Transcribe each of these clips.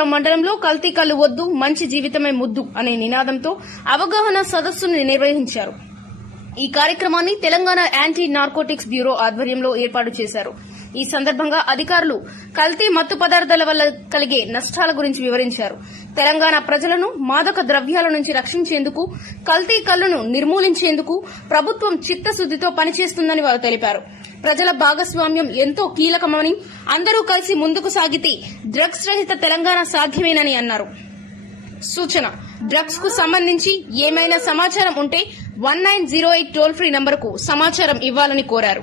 ధర్మాపురం మండలంలో కల్తీ కళ్ళు వద్దు మంచి జీవితమే ముద్దు అనే నినాదంతో అవగాహన సదస్సును నిర్వహించారు. ఈ కార్యక్రమాన్ని తెలంగాణ యాంటీ నార్కోటిక్స్ బ్యూరో ఆధ్వర్యంలో ఏర్పాటు చేశారు. ఈ సందర్భంగా అధికారులు కల్తీ మత్తు పదార్థాల వల్ల కలిగే నష్టాల గురించి వివరించారు. తెలంగాణ ప్రజలను మాదక ద్రవ్యాల నుంచి రక్షించేందుకు కల్తీ కళ్ళను నిర్మూలించేందుకు ప్రభుత్వం చిత్తశుద్దితో పనిచేస్తుందని వారు తెలిపారు. ప్రజల భాగస్వామ్యం ఎంతో కీలకమని అందరూ కలిసి ముందుకు సాగితే డ్రగ్స్ రహిత తెలంగాణ సాధ్యమేనని అన్నారు. సూచన డ్రగ్స్కు సంబంధించి ఏమైనా సమాచారం ఉంటే one nine zero eight toll free నంబరుకు సమాచారం ఇవ్వాలని కోరారు.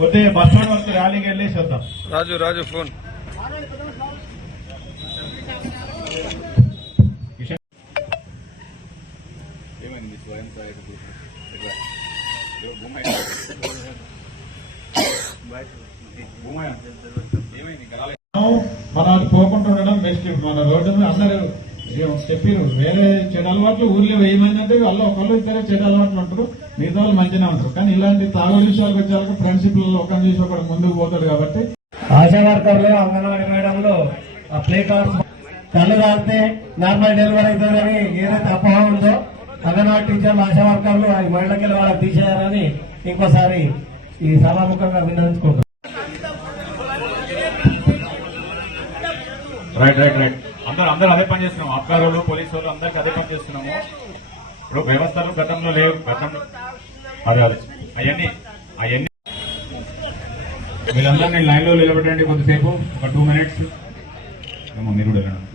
కొద్దిగా బస్ స్టాండ్ వరకు ర్యాలీకి వెళ్ళేసి వద్దాం. రాజు రాజు ఫోన్. మన అది పోకుండా ఉండడం బెస్ట్. మన రోడ్డు అందరూ చెప్పారు వేరే చెడు అలవాట్లు ఊర్లో వేయమైందంటే వాళ్ళు ఒకళ్ళు ఇద్దరే చెడు అలవాట్లు ఉంటారు. మిగతా వాళ్ళు మంచిగా ఉంటారు. కానీ ఇలాంటి తాగు విషయాలకు వచ్చాక ఫ్రెండ్షిప్ ఒకరిని చూసి ఒకడు ముందుకు పోతాడు కాబట్టి. ఆశా వర్కర్లు అంగన్వాడీ మేడంలు ఆ ప్లే కార్డ్స్ కళ్ళు తాగితే నార్మల్ డెలివరీ అవుతుందని ఏదైతే అపోహ ఉందో అంగన్వాడీ టీచర్లు ఆశా వర్కర్లు ఆ మహిళకి వాళ్ళకి తీసేయాలని ఇంకోసారి ఈ సభాముఖంగా విన్నవించుకుంటాం రైట్ రైట్ రైట్ అందరూ అందరూ అదే పని చేస్తున్నాము అధికారులు పోలీసు వాళ్ళు అందరికి అదే పని చేస్తున్నాము. ఇప్పుడు వ్యవస్థలు గతంలో లేవు. గతంలో అదే అదే. అవన్నీ అవన్నీ వీళ్ళందరినీ లైన్ లైన్లో నిలబెట్టండి కొద్దిసేపు. ఒక టూ మినిట్స్. ఏమో మీరు కూడా వెళ్ళండి.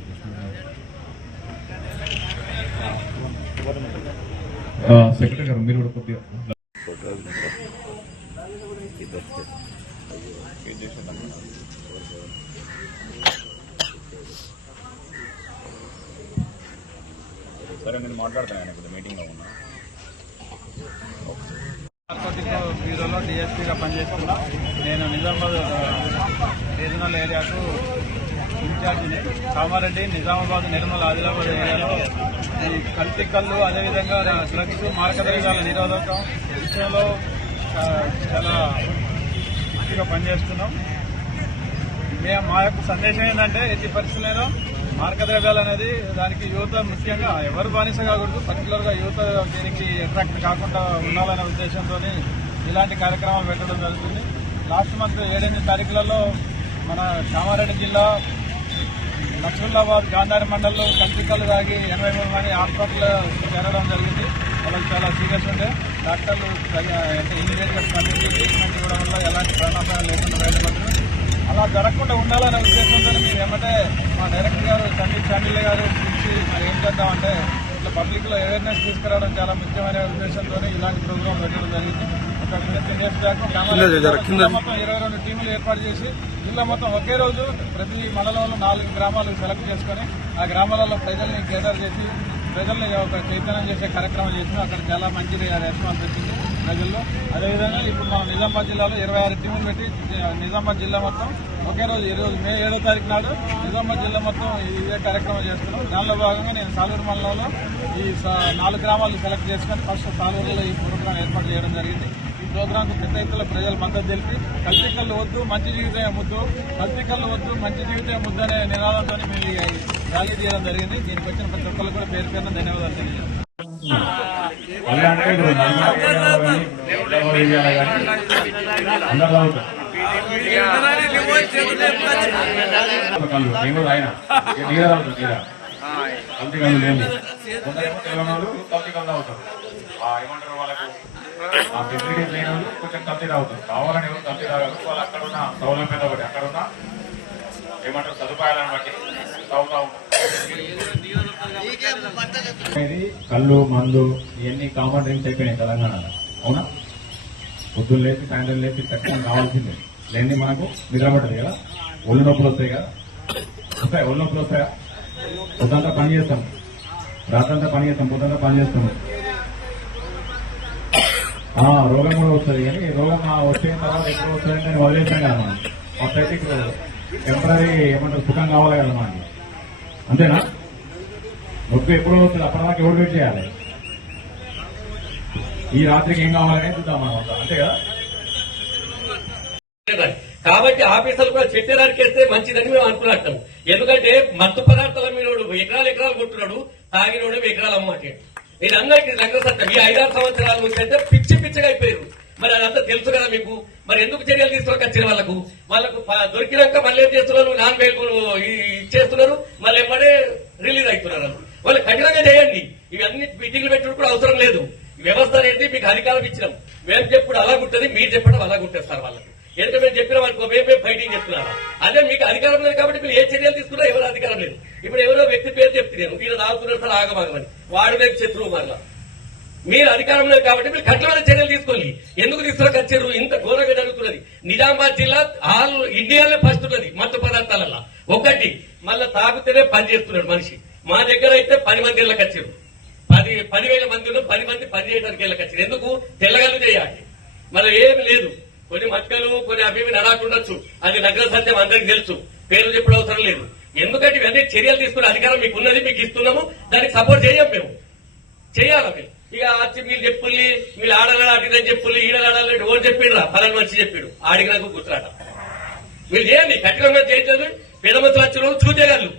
సెక్రటరీ గారు మీరు కూడా కొద్దిగా సరే నేను మాట్లాడతాను ఇప్పుడు మీటింగ్లో ఉన్నా నార్కోటిక్ బ్యూరోలో డిఎస్పీగా పనిచేస్తున్నా నేను నిజామాబాద్ రీజనల్ ఏరియాకు ఇన్ఛార్జిని. కామారెడ్డి నిజామాబాద్ నిర్మల్ ఆదిలాబాద్ ఏరియాలో ఈ కల్తీ కళ్ళు అదేవిధంగా డ్రగ్స్ మార్గదర్శకాల నిరోధకం విషయంలో చాలా మంచిగా పనిచేస్తున్నాం. మేము మా యొక్క సందేశం ఏంటంటే ఎట్టి పరిస్థితుల్లో మార్గద్రవ్యాలు అనేది దానికి యువత ముఖ్యంగా ఎవరు బానిస కాకూడదు పర్టికులర్గా యువత దీనికి అట్రాక్ట్ కాకుండా ఉండాలనే ఉద్దేశంతో ఇలాంటి కార్యక్రమాలు పెట్టడం జరుగుతుంది. లాస్ట్ మంత్ ఏడెనిమిది తారీఖులలో మన కామారెడ్డి జిల్లా నక్సల్లాబాద్ గాంధారి మండల్లో కంటికలు తాగి ఎనభై మూడు మంది హాస్పిటల్ చేరడం జరిగింది. వాళ్ళకి చాలా సీరియస్ ఉండే. డాక్టర్లు ఇంజనీర్గా స్పందించి ట్రీట్మెంట్ ఇవ్వడం వల్ల ఎలాంటి ప్రాణాపాయం లేకుండా బయటపడుతుంది అలా జరగకుండా ఉండాలనే ఉద్దేశంతో మీరు ఏమంటే మా డైరెక్టర్ గారు సందీప్ చాండిల్య గారు పిలిచి మరి ఏం చేద్దామంటే ఇట్లా పబ్లిక్లో అవేర్నెస్ తీసుకురావడం చాలా ముఖ్యమైన ఉద్దేశంతో ఇలాంటి ప్రోగ్రామ్ పెట్టడం జరిగింది. ఒక డేస్ మొత్తం ఇరవై రెండు టీములు ఏర్పాటు చేసి జిల్లా మొత్తం ఒకే రోజు ప్రతి మండలంలో నాలుగు గ్రామాలు సెలెక్ట్ చేసుకొని ఆ గ్రామాలలో ప్రజల్ని గేదర్ చేసి ప్రజల్ని ఒక చైతన్యం చేసే కార్యక్రమం చేసింది అక్కడ చాలా మంచి రెస్పాన్స్ వచ్చింది ప్రజల్లో. అదేవిధంగా ఇప్పుడు మనం నిజామాబాద్ జిల్లాలో ఇరవై ఆరు టీములు పెట్టి నిజామాబాద్ జిల్లా మొత్తం ఒకే రోజు ఈరోజు మే ఏడో తారీఖు నాడు నిజామాబాద్ జిల్లా మొత్తం ఇదే కార్యక్రమం చేస్తున్నాం. దానిలో భాగంగా నేను సాలూరు మండలంలో ఈ నాలుగు గ్రామాలు సెలెక్ట్ చేసుకొని ఫస్ట్ సాలూరులో ఈ ప్రోగ్రాం ఏర్పాటు చేయడం జరిగింది. ఈ ప్రోగ్రాం పెద్ద ఎత్తున ప్రజలు మద్దతు తెలిపి కల్తీకల్లు వద్దు మంచి జీవితమే ముద్దు. కల్తీకల్లు వద్దు మంచి జీవితమే ముద్దు అనే నినాదంతో మేము ర్యాలీ తీయడం జరిగింది. దీనికి వచ్చిన ప్రతి ఒక్కరు కూడా పేరు పేరున ధన్యవాదాలు తెలియజేస్తాను. కల్తీ కళ్ళు లేవు. కల్తీ కళ్ళు ఏమంటారు వాళ్ళకు ఆ ఫెసిలిటీస్ లేని వాళ్ళు కొంచెం కల్తీ తాగుతారు. కావాలని ఎవరు కల్తీ తాగరు. వాళ్ళు అక్కడ ఉన్న సౌలభ్యత ఒకటి అక్కడ ఉన్న ఏమంటారు సదుపాయాలను బట్టి తాగుతా ఉంటారు. ఇది కళ్ళు మందు ఇవన్నీ కామన్ డ్రింక్స్ అయిపోయినాయి తెలంగాణలో. అవునా? పొద్దున్న లేచి సాయంత్రం లేచి ఖచ్చితంగా కావాల్సిందే. లేని మనకు నిద్ర పట్టదు కదా? ఒళ్ళు నొప్పులు వస్తాయి కదా? వస్తాయి? ఒళ్ళు నొప్పులు వస్తాయా? పొద్దంతా పని చేస్తాం. రాత్రంతా పని చేస్తాం పొద్దంతా పని చేస్తాం. రోగం కూడా వస్తుంది కానీ రోగం వచ్చిన తర్వాత ఎప్పుడు వస్తుంది నేను వదిలేసాం కదా మనం అప్పుడైతే టెంపరీ ఏమంటారు సుఖం కావాలి కదా మనకి. అంతేనా? నొప్పి ఎప్పుడు వస్తుంది? అప్పటిదాకా ఎవరు వెయిట్ చేయాలి? ఈ రాత్రికి ఏం కావాలనే చూద్దాం మనం అంతా. అంతే కదా? కాబట్టి ఆఫీసర్లు కూడా చెట్టు నరికేస్తే మంచిదని మేము అనుకున్నట్టాము ఎందుకంటే మత్తు పదార్థాల మీద ఎకరాలు ఎకరాలు కొట్టున్నాడు తాగినోడు ఎకరాలు అమ్మాట నేను అందరికీ దగ్గర సత్యం ఈ ఐదారు సంవత్సరాల నుంచి అయితే పిచ్చి పిచ్చిగా అయిపోయారు. మరి అదంతా తెలుసు కదా మీకు. మరి ఎందుకు చర్యలు తీసుకోవచ్చు వాళ్ళకు? వాళ్ళకు దొరికినాక మళ్ళీ ఏం చేస్తున్నారు నాన్ వేలు లేదు కాబట్టి మీరు కఠినమైన చర్యలు తీసుకోండి. ఎందుకు తీసుకురకొచ్చారు ఇంత ఘోరంగా జరుగుతున్నది. నిజామాబాద్ జిల్లా ఆల్ ఇండియాలో ఫస్ట్ ఉన్నది మత్తు పదార్థాలలో ఒకటి మళ్ళా తాగుతేనే పని చేస్తున్నాడు మనిషి. మా దగ్గర అయితే పది మంది ఇళ్ళకి వచ్చారు పది పదివేల మందిలో పది మంది పని చేయడానికి ఇళ్ళకి వచ్చారు ఎందుకు? తెల్లగలు చేయాలి. మరి ఏమి లేదు. కొన్ని మక్కలు కొన్ని అవి నడాకుండొచ్చు అది నగర సత్యం అందరికి తెలుసు. పేరు చెప్పడం అవసరం లేదు. ఎందుకంటే ఇవన్నీ చర్యలు తీసుకునే అధికారం మీకు ఉన్నది మీకు ఇస్తున్నాము. దానికి సపోర్ట్ చేయం మేము. చేయాలి మేము ఇక వచ్చి మీరు చెప్పుల్ని మీరు ఆడగా అడిగిన చెప్పుల్ని ఈడగాడాలంటే ఓడి చెప్పిండ్రా పలాని చెప్పిండు. చెప్పాడు ఆడిగినాక కూర్చురాట మీరు చేయండి కఠినంగా చేయించండి. పెద్ద మంత్రులు వచ్చిన వాళ్ళు. చూసేయగలరు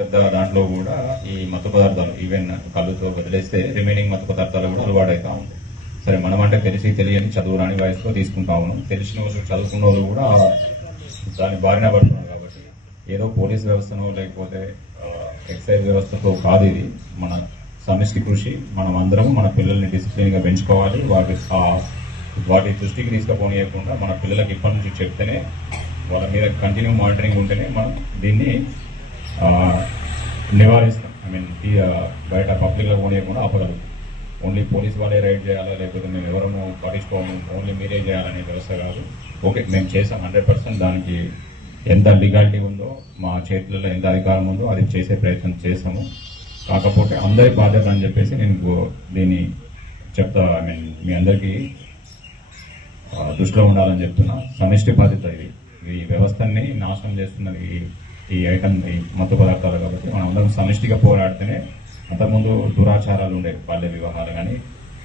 పెద్ద దాంట్లో కూడా ఈ మత్తు పదార్థాలు ఈవెన్ కళ్ళుతో వదిలేస్తే రిమైనింగ్ మత్తు పదార్థాలు కూడా అలవాటు ఉంది. సరే మనం అంటే తెలిసి తెలియని చదువు రాని వయసులో తీసుకుంటా ఉన్నాం. తెలిసిన వాళ్ళు చదువుకున్న వాళ్ళు కూడా దాని బారిన పడుతున్నాం కాబట్టి ఏదో పోలీస్ వ్యవస్థను లేకపోతే ఎక్సైజ్ వ్యవస్థతో కాదు ఇది. మన సమిష్టి కృషి మనం అందరం మన పిల్లల్ని డిసిప్లిన్గా పెంచుకోవాలి. వాటి వాటి దృష్టికి తీసుకుపోనీయకుండా మన పిల్లలకి ఇప్పటి నుంచి చెప్తేనే వాళ్ళ మీద కంటిన్యూ మానిటరింగ్ ఉంటేనే మనం దీన్ని నివారిస్తాం. ఐ మీన్ ఈ బయట పబ్లిక్లో పోనీయకుండా ఆపగలం ఓన్లీ పోలీస్ వాళ్ళే రైడ్ చేయాలా? లేకపోతే మేము ఎవరము పట్టించుకోము? ఓన్లీ మీరే చేయాలనే వ్యవస్థ కాదు. ఓకే మేము చేసాం హండ్రెడ్ పర్సెంట్ దానికి ఎంత లీగాలిటీ ఉందో మా చేతులలో ఎంత అధికారం ఉందో అది చేసే ప్రయత్నం చేసాము కాకపోతే అందరి బాధ్యత అని చెప్పేసి నేను దీన్ని చెప్తా ఐ మీన్ మీ అందరికీ దృష్టిలో ఉండాలని చెప్తున్నా. సమిష్టి బాధ్యత ఇది. ఈ వ్యవస్థని నాశనం చేస్తున్నది ఈ- ఈ ఐటమ్ ఈ మత్తు పదార్థాలు కాబట్టి మనం అందరం సమిష్టిగా పోరాడితేనే అంతకుముందు దురాచారాలు ఉండే బాల్య వివాహాలు కానీ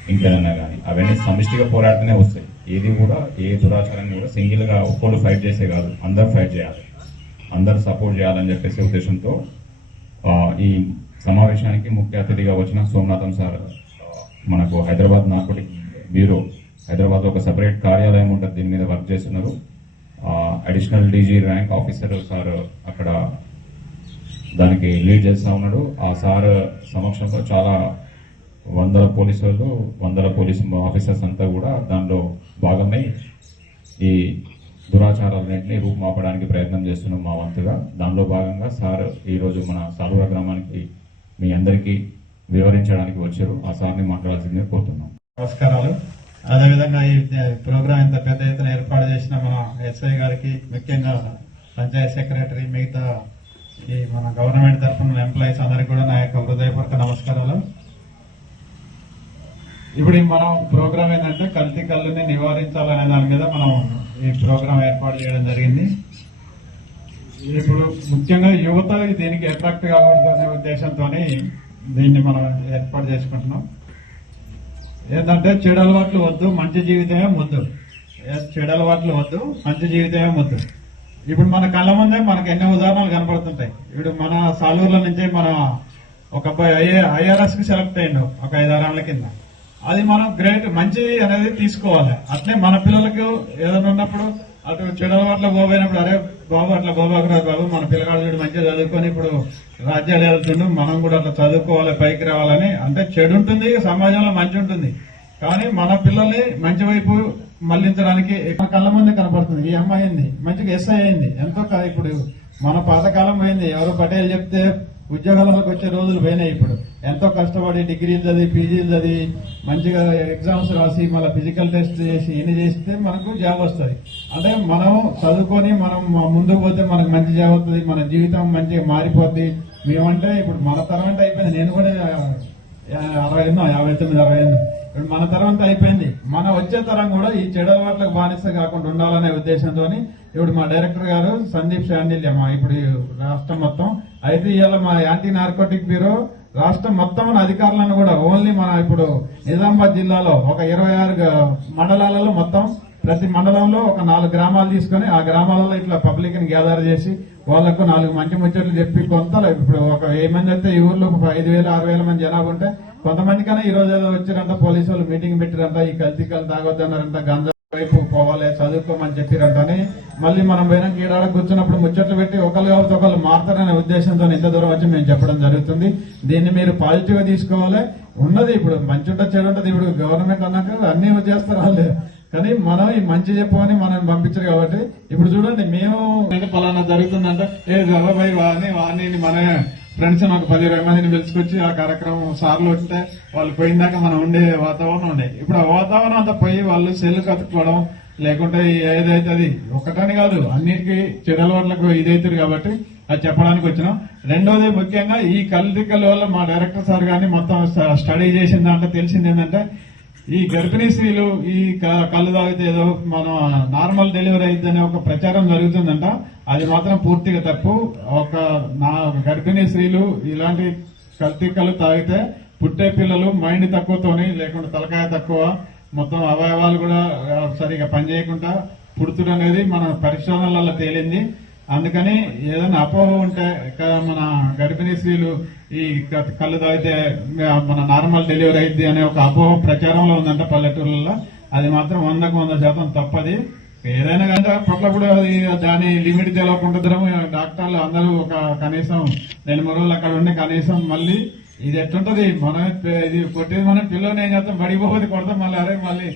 ఇంకేదైనా కానీ అవన్నీ సమిష్టిగా పోరాడితేనే వస్తాయి. ఏది కూడా ఏ దురాచారాన్ని కూడా సింగిల్గా ఒక్కళ్ళు ఫైట్ చేసే కాదు. అందరూ ఫైట్ చేయాలి. అందరూ సపోర్ట్ చేయాలని చెప్పేసి ఉద్దేశంతో ఈ సమావేశానికి ముఖ్య అతిథిగా వచ్చిన సోమనాథం సార్ మనకు హైదరాబాద్ నార్కోటిక్ బ్యూరో. హైదరాబాద్ ఒక సెపరేట్ కార్యాలయం ఉంటుంది దీని మీద వర్క్ చేస్తున్నారు. Additional DG rank officer sir అక్కడ దానికి లీడ్ చేస్తూ ఉన్నాడు. ఆ సార్ సమక్షంలో చాలా వందల పోలీసు వాళ్ళు వందల పోలీస్ ఆఫీసర్స్ అంతా కూడా దానిలో భాగమై ఈ దురాచారాలన్నింటినీ రూపుమాపడానికి ప్రయత్నం చేస్తున్నాం మా వంతుగా. దానిలో భాగంగా సార్ ఈరోజు మన సాలువ గ్రామానికి మీ అందరికీ వివరించడానికి వచ్చారు. ఆ సార్ని మాట్లాడాల్సిందే కోరుతున్నాం. నమస్కారాలు. అదేవిధంగా ఈ ప్రోగ్రాం ఇంత పెద్ద ఎత్తున ఏర్పాటు చేసిన మన ఎస్ఐ గారికి ముఖ్యంగా పంచాయత్ సెక్రటరీ మిగతా ఈ మన గవర్నమెంట్ తరఫున ఎంప్లాయీస్ అందరికి కూడా నా యొక్క హృదయపూర్వక నమస్కారాలు. ఇప్పుడు మనం ప్రోగ్రాం ఏంటంటే కల్తీ కళ్ళుని నివారించాలనే దాని మీద మనం ఈ ప్రోగ్రాం ఏర్పాటు చేయడం జరిగింది. ఇప్పుడు ముఖ్యంగా యువత దీనికి అట్రాక్ట్గా ఉంటుందనే ఉద్దేశంతో దీన్ని మనం ఏర్పాటు చేసుకుంటున్నాం. ఏంటంటే చెడు అలవాట్లు వద్దు మంచి జీవితమే ముద్దు చెడు అలవాట్లు వద్దు మంచి జీవితమే ముద్దు ఇప్పుడు మన కళ్ళ ముందే మనకు ఎన్నో ఉదాహరణలు కనపడుతుంటాయి. ఇప్పుడు మన సాలూరుల నుంచి మన ఒక అబ్బాయి ఐఏ ఐఆర్ఎస్కి సెలెక్ట్ అయ్యిండు ఒక ఐదారేళ్ళ కింద. అది మనం గ్రేట్ మంచిది అనేది తీసుకోవాలి. అట్లే మన పిల్లలకు ఏదైనా ఉన్నప్పుడు అటు చెడు అలవాట్లు పోయినప్పుడు అరే బాబు అట్లా గోబాకురాదు బాబు మన పిల్లగాడు చూడు మంచిగా చదువుకొని ఇప్పుడు రాజ్యాలు వెళ్తుండు మనం కూడా అట్లా చదువుకోవాలి పైకి రావాలని. అంటే చెడు ఉంటుంది సమాజంలో మంచి ఉంటుంది. కానీ మన పిల్లల్ని మంచి వైపు మళ్ళించడానికి కళ్ళ ముందే కనపడుతుంది. ఈ అమ్మాయి అయింది మంచిగా ఎస్ఐ అయింది. ఎంతో ఇప్పుడు మన పాతకాలం పోయింది. ఎవరో పటేల్ చెప్తే ఉద్యోగాలకు వచ్చే రోజులు పోయినాయి ఇప్పుడు. ఎంతో కష్టపడి డిగ్రీలు చదివి పీజీలు చదివి మంచిగా ఎగ్జామ్స్ రాసి మళ్ళీ ఫిజికల్ టెస్ట్ చేసి ఎన్ని చేస్తే మనకు జాబ్ వస్తుంది. అంటే మనం చదువుకొని మనం ముందుకు పోతే మనకు మంచి జాబ్ వస్తుంది మన జీవితం మంచిగా మారిపోద్ది. మేమంటే ఇప్పుడు మన తరం అంటే అయిపోయింది. నేను కూడా అరవై ఎన్నో యాభై తొమ్మిది అరవై ఎన్నో ఇప్పుడు మన తరం అంతా అయిపోయింది. మన వచ్చే తరం కూడా ఈ చెడు అలవాట్లకు బానిస కాకుండా ఉండాలనే ఉద్దేశంతో ఇప్పుడు మా డైరెక్టర్ గారు సందీప్ శాండిల్య మా ఇప్పుడు రాష్ట్రం మొత్తం. అయితే ఇవాళ మా యాంటీ నార్కోటిక్ బ్యూరో రాష్ట్రం మొత్తం అధికారులను కూడా ఓన్లీ మన ఇప్పుడు నిజామాబాద్ జిల్లాలో ఒక ఇరవై ఆరు మండలాలలో మొత్తం ప్రతి మండలంలో ఒక నాలుగు గ్రామాలు తీసుకొని ఆ గ్రామాలలో ఇట్లా పబ్లిక్ని గ్యాదర్ చేసి వాళ్ళకు నాలుగు మంచి ముచ్చట్లు చెప్పి కొంత ఇప్పుడు ఒక వెయ్యి మంది అయితే ఈ ఊర్లో ఒక ఐదు వేలు ఆరు వేల మంది జనాభా ఉంటే కొంతమంది కన్నా ఈ రోజు ఏదో వచ్చారంట పోలీసు వాళ్ళు మీటింగ్ పెట్టిరంట ఈ కల్తీ కలు తాగొద్దన్నారంట గంజా వైపు పోవాలి చదువుకోమని చెప్పిరంట అని మళ్ళీ మనం పోయినా కీడాడ కూర్చున్నప్పుడు ముచ్చట్లు పెట్టి ఒకళ్ళు కాబట్టి ఒకళ్ళు మారుతారనే ఉద్దేశంతో ఇంత దూరం వచ్చి మేము చెప్పడం జరుగుతుంది. దీన్ని మీరు పాజిటివ్గా తీసుకోవాలి. ఉన్నది ఇప్పుడు మంచి ఉంటుంది చెడు ఉంటుంది ఇప్పుడు గవర్నమెంట్ అన్నాక అన్ని చేస్తారు వాళ్ళు. కానీ మనం ఈ మంచి చెప్పమని మనం పంపించరు కాబట్టి ఇప్పుడు చూడండి మేము అంటే పలానా జరుగుతుందంటే ఏ బాబాయ్ వాని వాని మన ఫ్రెండ్స్ ఒక పది ఇరవై మందిని పిలుచుకొచ్చి ఆ కార్యక్రమం సార్లు వస్తే వాళ్ళు పోయిందాక మనం ఉండే వాతావరణం ఉండే. ఇప్పుడు ఆ వాతావరణం అంతా పోయి వాళ్ళు సెల్ కతుక్కోవడం లేకుంటే ఏదైతే అది ఒకటని కాదు. అన్నిటికీ చెడల వాళ్ళకు ఇదైతుంది కాబట్టి అది చెప్పడానికి వచ్చినాం. రెండోది ముఖ్యంగా ఈ కల్లికల వల్ల మా డైరెక్టర్ సార్ కానీ మొత్తం స్టడీ చేసిన దాంట్లో తెలిసింది ఏంటంటే ఈ గర్భిణీ స్త్రీలు ఈ క- కళ్ళు తాగితే ఏదో మనం నార్మల్ డెలివరీ అయిద్దని ఒక ప్రచారం జరుగుతుందంట. అది మాత్రం పూర్తిగా తప్పు. ఒక నా గర్భిణీ స్త్రీలు ఇలాంటి కల్తీ కళ్ళు తాగితే పుట్టే పిల్లలు మైండ్ తక్కువతోని లేకుంటే తలకాయ తక్కువ మొత్తం అవయవాలు కూడా సరిగా పనిచేయకుండా పుడుతుడు అనేది మన పరిశోధనలలో తేలింది. అందుకని ఏదైనా అపోహ ఉంటే మన గర్భిణీ స్త్రీలు ఈ కళ్ళు తాగితే మన నార్మల్ డెలివరీ అయింది అనే ఒక అపోహ ప్రచారంలో ఉందంట పల్లెటూర్లలో. అది మాత్రం వందకు వంద శాతం తప్పది. ఏదైనా కానీ అప్పట్లో అది దాని లిమిట్ తెలవకుండా డాక్టర్లు అందరూ ఒక కనీసం రెండు మూడు రోజులు అక్కడ ఉండి కనీసం మళ్ళీ ఇది ఎట్లుంటది? మనమే ఇది కొట్టేది మనం పిల్లల్ని ఏం చేస్తాం? బడిపోతే కొడతాం మళ్ళీ అరే మళ్ళీ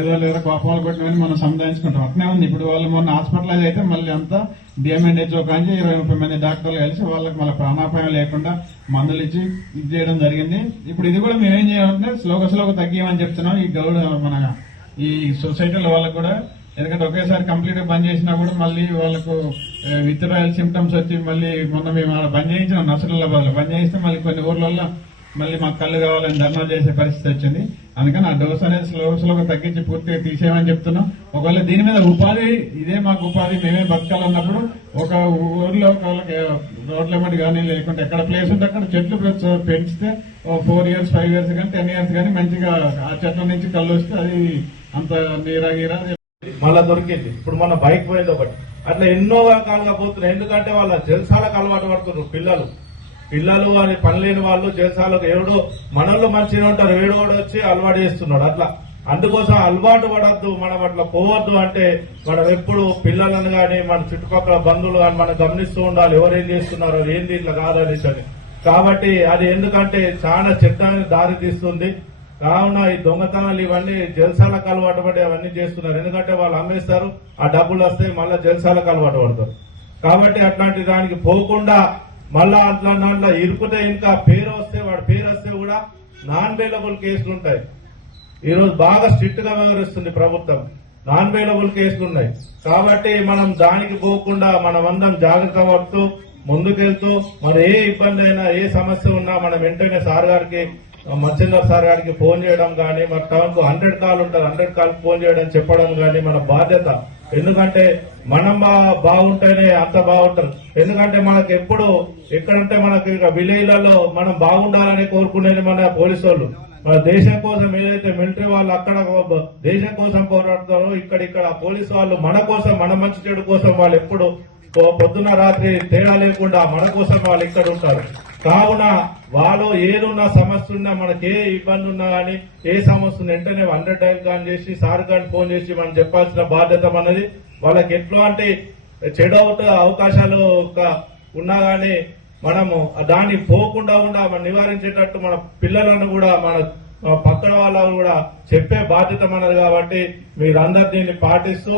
ఏదో లేదో కోపాలు కొట్టినవని మనం సంధానించుకుంటాం అట్నే ఉంది. ఇప్పుడు వాళ్ళు మొన్న హాస్పిటలైజ్ అయితే మళ్ళీ అంతా డిఎంఎన్హెచ్ఓ కానీ ఇరవై ముప్పై మంది డాక్టర్లు కలిసి వాళ్ళకి మళ్ళీ ప్రాణాపాయం లేకుండా మందులు ఇచ్చి ఇది చేయడం జరిగింది. ఇప్పుడు ఇది కూడా మేము ఏం చేయాలంటే శ్లోక స్లోగా తగ్గియమని చెప్తున్నాం. ఈ గౌడ మన ఈ సొసైటీల వాళ్ళకు కూడా ఎందుకంటే ఒకేసారి కంప్లీట్గా బంద్ చేసినా కూడా మళ్ళీ వాళ్ళకు విత్డ్రాయల్ సిమ్టమ్స్ వచ్చి మళ్ళీ మొన్న మేము ఆడ బంద్ చేయించిన నర్సులలో బంద్ చేస్తే మళ్ళీ కొన్ని ఊర్లలో మళ్ళీ మాకు కళ్ళు కావాలని ధర్నా చేసే పరిస్థితి వచ్చింది. అందుకని ఆ డోస్ అనేది స్లో స్లోగా తగ్గించి పూర్తిగా తీసేయమని చెప్తున్నాం. ఒకవేళ దీని మీద ఉపాధి ఇదే మాకు ఉపాధి మేమే బతకాలన్నప్పుడు ఒక ఊర్లో ఒకవేళ రోడ్ల మట్టి కానీ లేకుంటే ఎక్కడ ప్లేస్ ఉంటే అక్కడ చెట్లు పెంచితే ఫోర్ ఇయర్స్ ఫైవ్ ఇయర్స్ కానీ టెన్ ఇయర్స్ కానీ మంచిగా ఆ చెట్ల నుంచి కళ్ళు వస్తే అది అంత నీరా గీరా మళ్ళా దొరికింది. ఇప్పుడు మన బైక్ పోయింది ఒకటి. అట్లా ఎన్నో రకాలుగా పోతున్నాయి. ఎందుకంటే వాళ్ళ జలసాలకు అలవాటు పడుతున్నారు పిల్లలు. పిల్లలు అని పని లేని వాళ్ళు జలసాలకు ఎవడు మనల్లో మంచిగా ఉంటారు. ఏడోడు వచ్చి అలవాటు చేస్తున్నాడు. అట్లా. అందుకోసం అలవాటు పడద్దు. మనం అట్లా పోవద్దు అంటే మనం ఎప్పుడు పిల్లలను కానీ మన చుట్టుపక్కల బంధువులు కానీ మనం గమనిస్తూ ఉండాలి. ఎవరేం చేస్తున్నారో ఏంది ఇట్లా కాదనేసి అని కాబట్టి అది ఎందుకంటే చాలా చెత్తానికి దారి తీస్తుంది. కావున ఈ దొంగతనాలు ఇవన్నీ జల్సాలకు అలవాటు పడి అవన్నీ చేస్తున్నారు. ఎందుకంటే వాళ్ళు అమ్మేస్తారు ఆ డబ్బులు వస్తే మళ్ళీ జల్సాలకు అలవాటు పడతారు. కాబట్టి అట్లాంటి దానికి పోకుండా మళ్ళా అట్లా దాంట్లో ఇరుకుతే ఇంకా పేరు వస్తే వాడు పేరు వస్తే కూడా నాన్ వేలబుల్ కేసులు ఉంటాయి. ఈరోజు బాగా స్ట్రిక్ట్గా వ్యవహరిస్తుంది ప్రభుత్వం. నాన్ వేలబుల్ కేసులు ఉన్నాయి. కాబట్టి మనం దానికి పోకుండా మనం అందరం జాగ్రత్త పడుతూ ముందుకెళ్తూ మరి ఏ ఇబ్బంది అయినా ఏ సమస్య ఉన్నా మనం వెంటనే సార్ గారికి మచ్చిందర్ సార్ గారికి ఫోన్ చేయడం కానీ మరి తమకు హండ్రెడ్ కాల్ ఉంటుంది హండ్రెడ్ కాల్ ఫోన్ చేయడం చెప్పడం కానీ మన బాధ్యత. ఎందుకంటే మనం బాగుంటేనే అంత బాగుంటారు. ఎందుకంటే మనకి ఎప్పుడు ఎక్కడంటే మనకి ఇక విలేజ్లలో మనం బాగుండాలని కోరుకునేది మన పోలీసు వాళ్ళు మన దేశం కోసం ఏదైతే మిలిటరీ వాళ్ళు అక్కడ దేశం కోసం పోరాడతారో ఇక్కడ ఇక్కడ పోలీసు వాళ్ళు మన కోసం మన మంచి చెడు కోసం వాళ్ళు ఎప్పుడు పొ- పొద్దున రాత్రి తేడా లేకుండా మన కోసం వాళ్ళు ఇక్కడ ఉంటారు. కావున వాళ్ళు ఏదున్నా సమస్య ఉన్నా మనకి ఏ ఇబ్బంది ఉన్నా గానీ ఏ సమస్య ఉన్నా వెంటనే హండ్రెడ్ టైం కానీ చేసి సార్ కానీ ఫోన్ చేసి మనం చెప్పాల్సిన బాధ్యత మనది. వాళ్ళకి ఎట్లాంటి చెడు అవుట- అవకాశాలు ఒక- ఉన్నా గానీ మనము దాన్ని పోకుండా కూడా మనం నివారించేటట్టు మన పిల్లలను కూడా మన పక్కన వాళ్ళకు కూడా చెప్పే బాధ్యత మనది కాబట్టి మీరందరు దీన్ని పాటిస్తూ